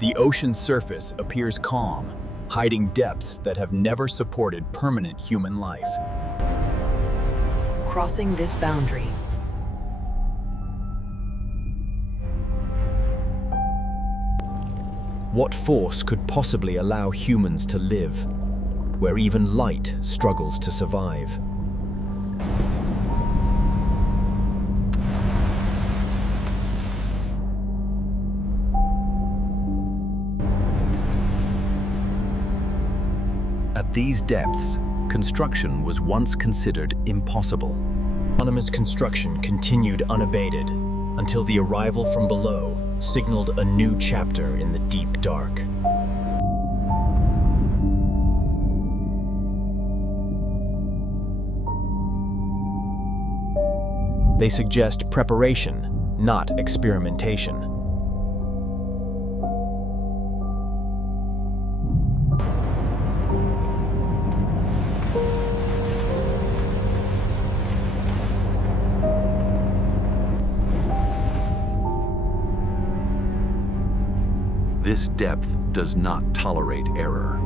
The ocean surface appears calm, hiding depths that have never supported permanent human life. Crossing this boundary. What force could possibly allow humans to live, where even light struggles to survive? At these depths, construction was once considered impossible. Autonomous construction continued unabated until the arrival from below signaled a new chapter in the deep dark. They suggest preparation, not experimentation. This depth does not tolerate error.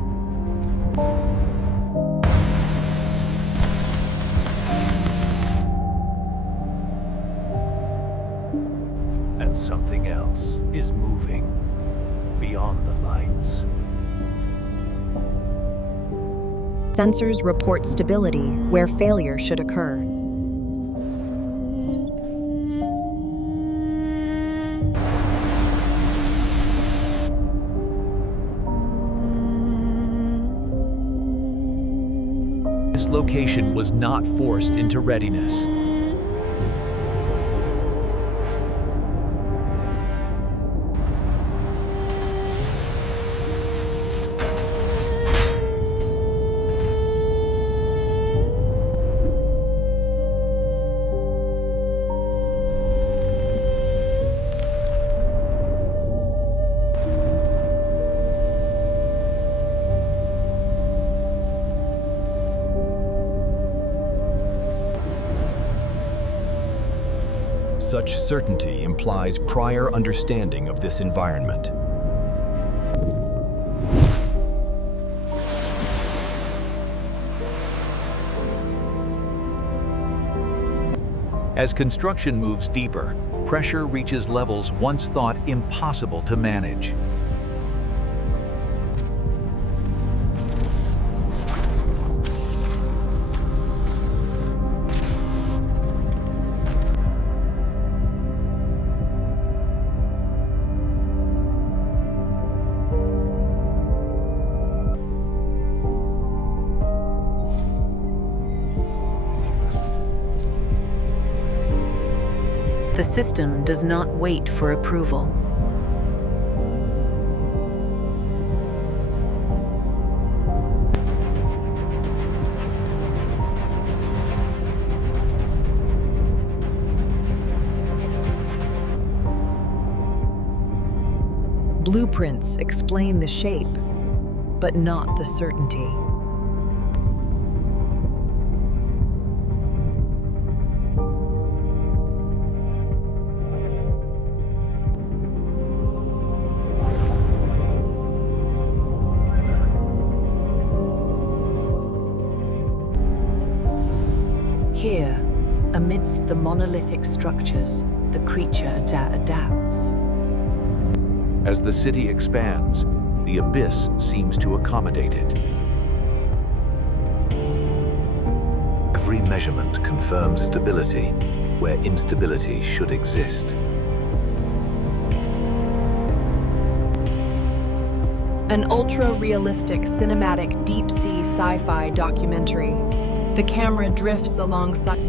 And something else is moving beyond the lights. Sensors report stability where failure should occur. This location was not forced into readiness. Such certainty implies prior understanding of this environment. As construction moves deeper, pressure reaches levels once thought impossible to manage. The system does not wait for approval. Blueprints explain the shape, but not the certainty. Here, amidst the monolithic structures, the creature adapts. As the city expands, the abyss seems to accommodate it. Every measurement confirms stability where instability should exist. An ultra-realistic cinematic deep-sea sci-fi documentary. The camera drifts alongside.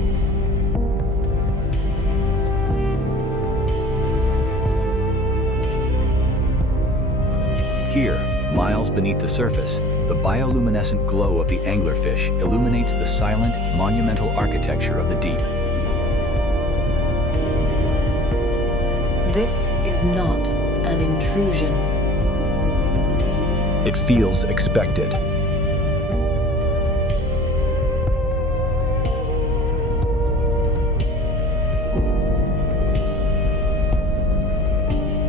Here, miles beneath the surface, the bioluminescent glow of the anglerfish illuminates the silent, monumental architecture of the deep. This is not an intrusion. It feels expected.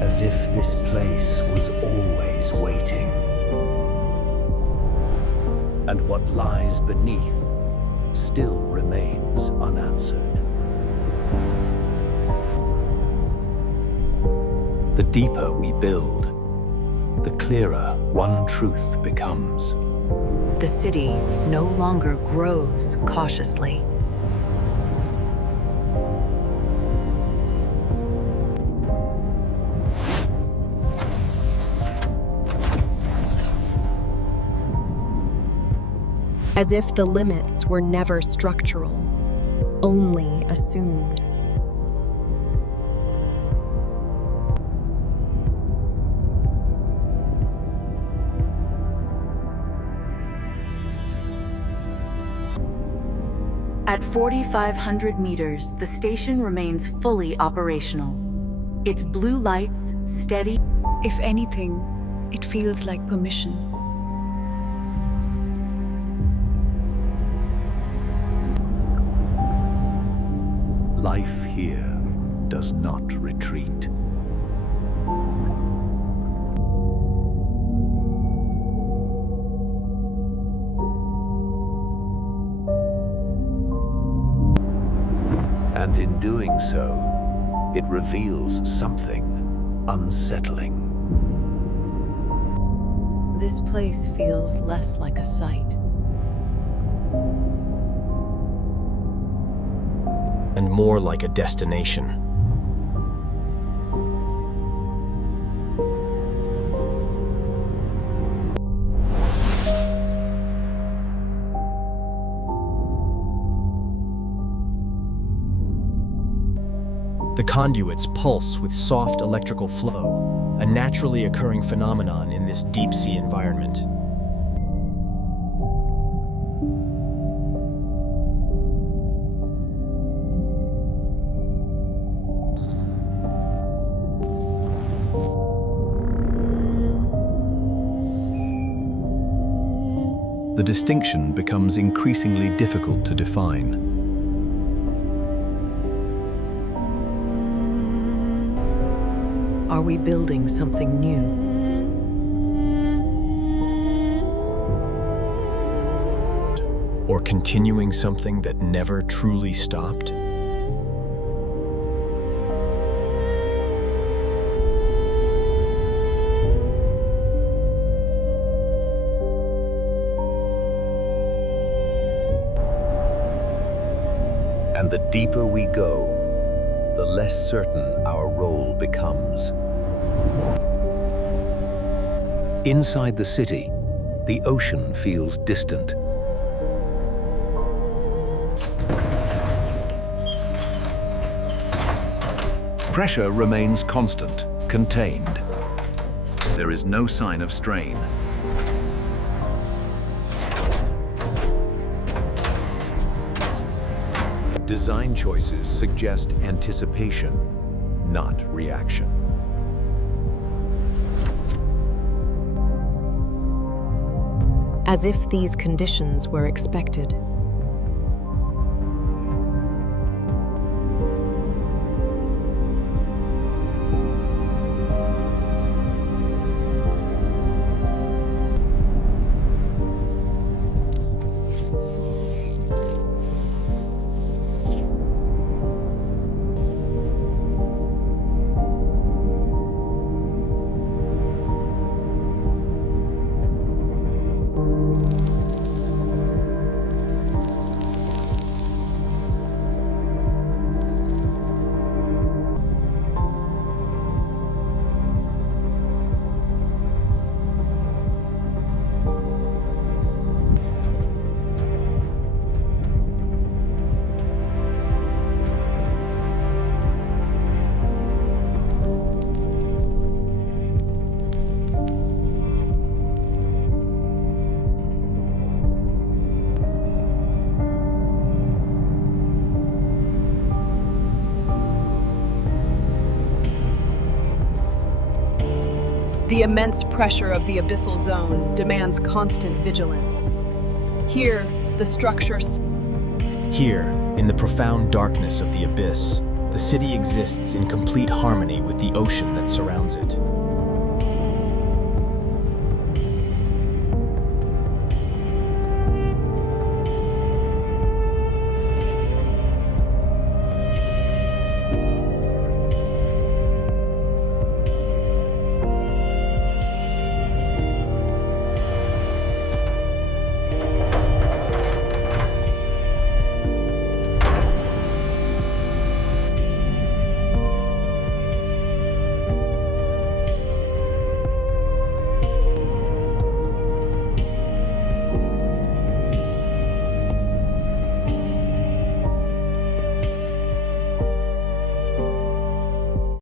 As if this place was always waiting. And what lies beneath still remains unanswered. The deeper we build, the clearer one truth becomes. The city no longer grows cautiously. As if the limits were never structural, only assumed. At 4,500 meters, the station remains fully operational. Its blue lights steady. If anything, it feels like permission. Life here does not retreat. And in doing so, it reveals something unsettling. This place feels less like a site. And more like a destination. The conduits pulse with soft electrical flow, a naturally occurring phenomenon in this deep-sea environment. The distinction becomes increasingly difficult to define. Are we building something new? Or continuing something that never truly stopped? And the deeper we go, the less certain our role becomes. Inside the city, the ocean feels distant. Pressure remains constant, contained. There is no sign of strain. Design choices suggest anticipation, not reaction. As if these conditions were expected. The immense pressure of the abyssal zone demands constant vigilance. Here, the structure... Here, in the profound darkness of the abyss, the city exists in complete harmony with the ocean that surrounds it.